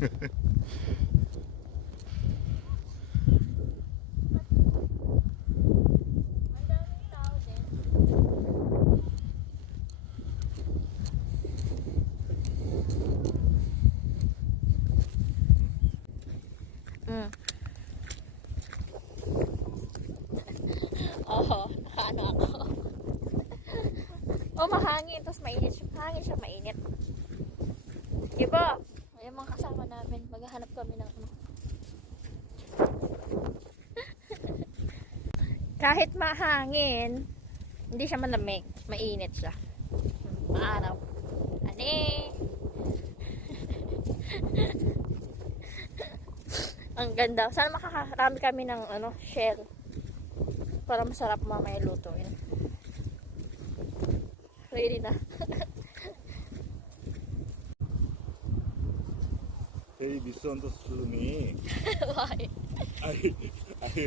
Oo, nakaano ako. Oh, mahangin. Tapos mainit siya. Mahangin siya, mainit. Diba? Yung mga kasama namin. Maghahanap kami ng ano. Kahit mahangin, hindi siya malamig. Mainit siya. Maaraw. Ani? Ang ganda. Sana makakarami kami ng ano, shell. Para masarap mamaya lutuin. Ready na. They misunderstood me. Why? I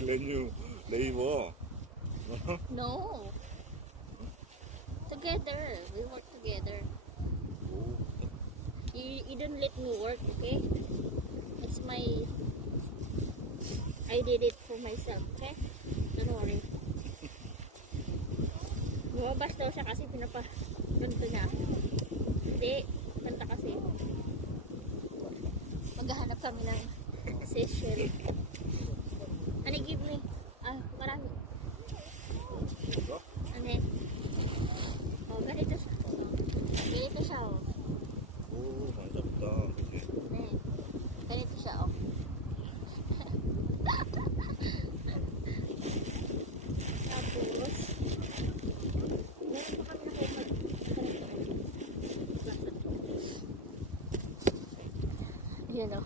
lend you labor. No. Together. We work together. You don't let me work, okay? It's my... I did it for myself, okay? Don't worry. Lumabas daw siya kasi ganito niya. Hindi. Ganda kasi. Maghahanap kami ng session. Ano, give me? Marami. Ano eh? Oh, ganito siya. Ganito siya, oh. 오, 맞았다. 그치? 네. ganito siya, oh. Tapos, meron pa kami nakuha. Yun, oh.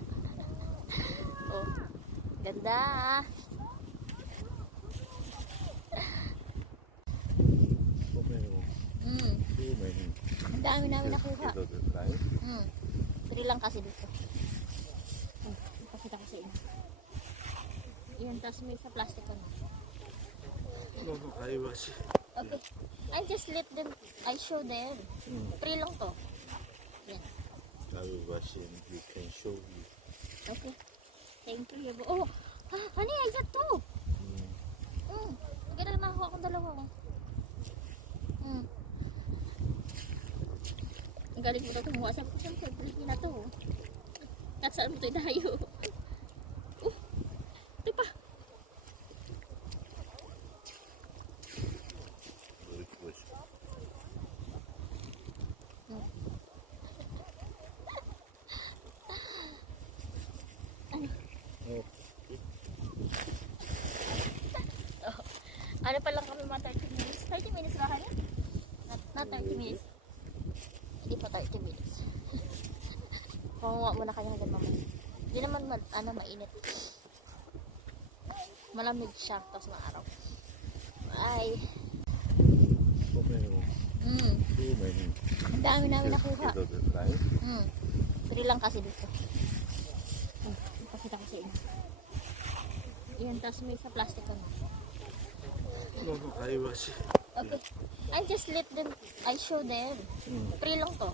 Oh, ganda. Ang dami namin nakuha. Three lang kasi dito. Pakita ko sa inyo. Yan, tapos may sa plastic ko na. Okay. I just let them, I show them. Three lang to. Yan. You can show me. Okay. Thank you. Oh, honey, I got two. Maganda na nakuha akong dalawa. Ang galing mo daw kumuha. Sabi ko, siyempre, Pilipin na to. At saan mo ito idayo? Ito pa. Ano pa lang kami mga 30 minutes? 30 minutes ba kanya? Not 30 minutes. Hindi pa 30 minutes. Panguha muna kanya hanggang mamaya. Hindi naman mainit. Malamig siya. Tapos maaraw. Ay. Ang dami namin nakuha. Three lang kasi dito. Pakita ko sa inyo. Yan, tapos may sa plastic ko na. Okay. I just let them, I show them. Three lang to.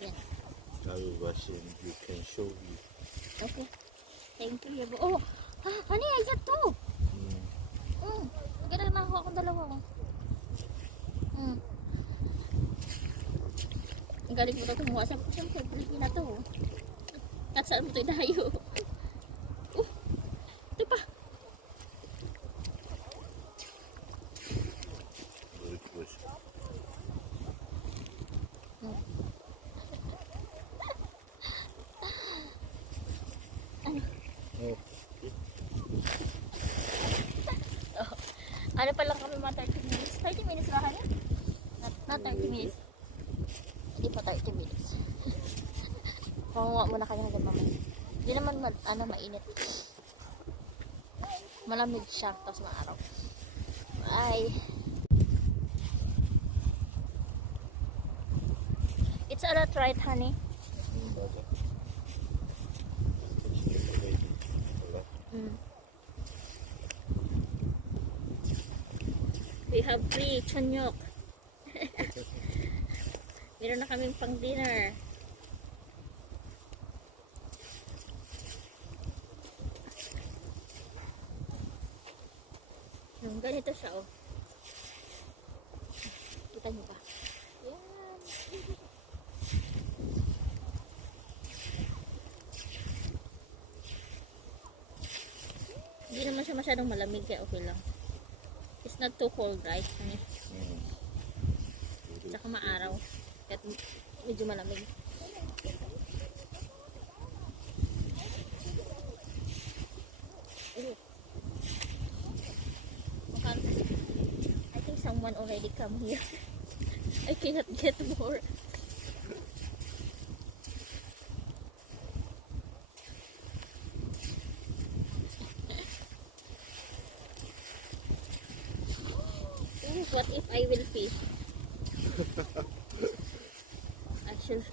Yan. You can show me. Okay. Thank you. Oh, honey, I got two. Maganda na nakuha akong dalawa. Ang galing mo daw kumuha. Sabi ko, siyempre, Pilipin na to. At saan mo ito idayo? Ito pa. Ano pa lang kami mga 30 minutes? 30 minutes ba kanya? Not 30 minutes. Hindi pa 30 minutes. Panguha muna kanya hanggang mamaya. Hindi naman mainit. Malamig siya. Tapos maaraw. Ay. It's a lot, right, honey? We have free chonyok. Meron na kaming pang dinner. Ganito siya, oh. Kita niyo ba? Yan. Hindi naman siya masyadong malamig, kaya okay lang. It's not too cold, right? Tsaka maaraw. Kaya medyo malamig. I think someone already come here. I cannot get more. Ooh, what if I will pee? Actually,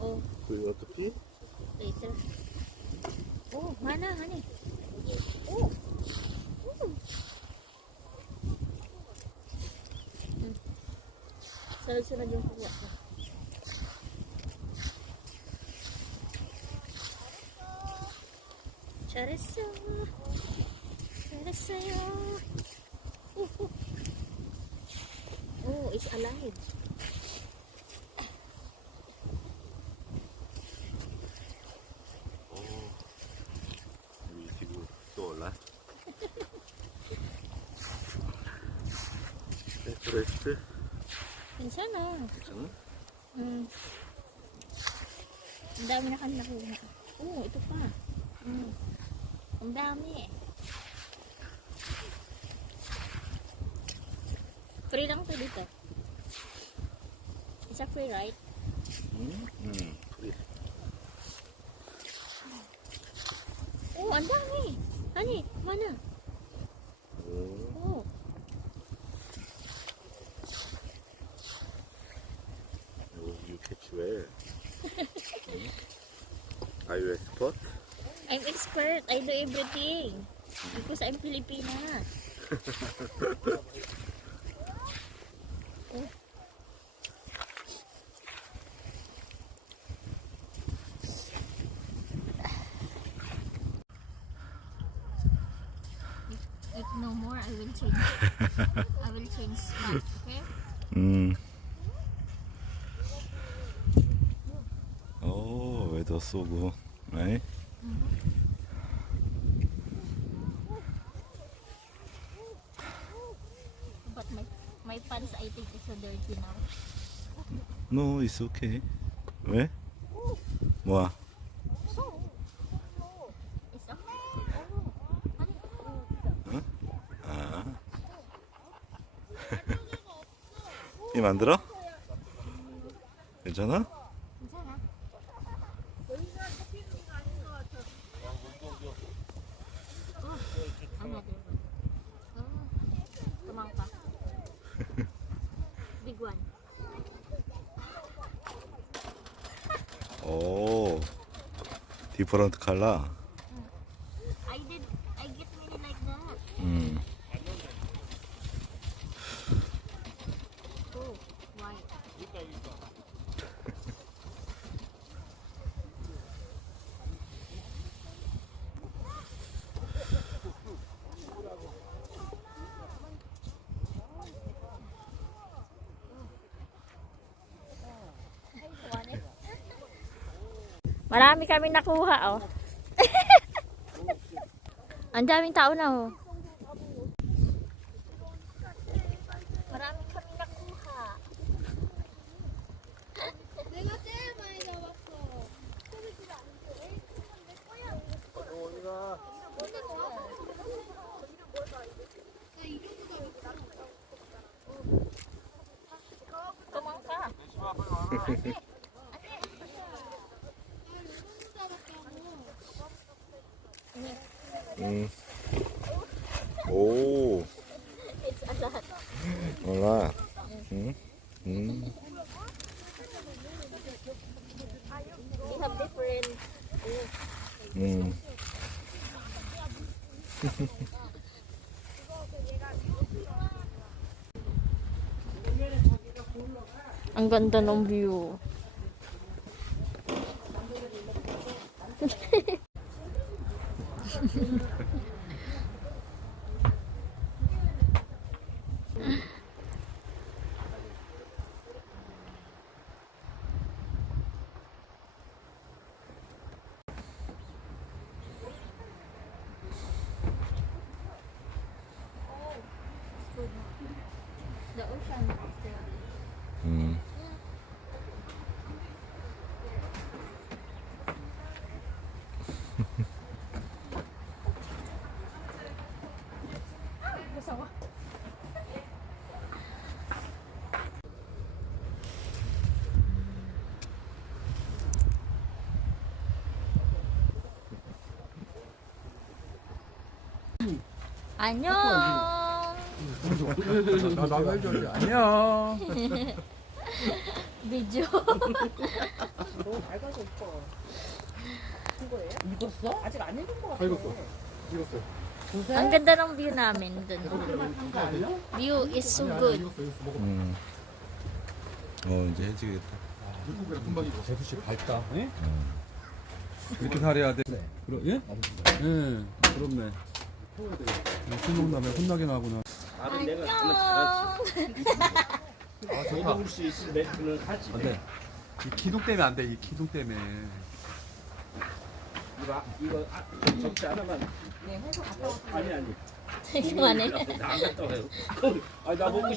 oh, Do you want to pee? later. Oh, mana, honey? Oh. Sunod-sunod yung kuha ko. Charissa. Charissa. Oh, it's alive. 여기 지금 또 올라? 레스트? 괜찮아. 괜찮아? Ang dami na kami nakuha. Oh, ito pa. Ang dami eh. Free lang ito dito. It's a free, right? 그래. Oh, ang dami. Honey, mana? 오, Oh. you catch well. Are you expert? I'm expert. I do everything. Because I'm Filipina. Oh. If no more, I will change. I will change spot, okay? 오, weather so good, right? But my pants, I think, is so dirty now. No, it's okay. 왜? 뭐야? It's okay. Oh, 아. 이 만들어? 괜찮아? 괜찮아. Another one. Oh, tumangka. Big one. 오, different color. I get many like that. Oh, white. Marami kami nakuha, oh. Ang daming tao na, oh. Marami kami nakuha. 내가 제일 많이 잡았어. Tumangka. 오, It's a lot. 몰라. 음. We have different. 음. Ang ganda ng view. 음. 무서워. 안녕. 나도 해줘야지. 안녕. 비주. 너무 밝아서 이뻐. 준 거예요? 익었어? 아직 안 익은 거 같아. 익었어. 익었어. Ang ganda ng view namin dun. 한거 아니야? View is so good. 익었어. 먹어. 이제 해지겠다. 한국이랑 금방 익어. 제수씨 밝다. 예? 이렇게 살해야 돼. 그러 예? 예. 그렇네. 술 먹다음에 혼나게 나구나. 안녕. 먹을 수 있을 매트는 하지. 안돼. 이 기둥 때문에 안 돼. 이 기둥 때문에. 이거 접시 하나만. 네, 해서 갔다 왔어. 아니. 그만해. 나안 갔다 와요. 아니 나 먹고 싶.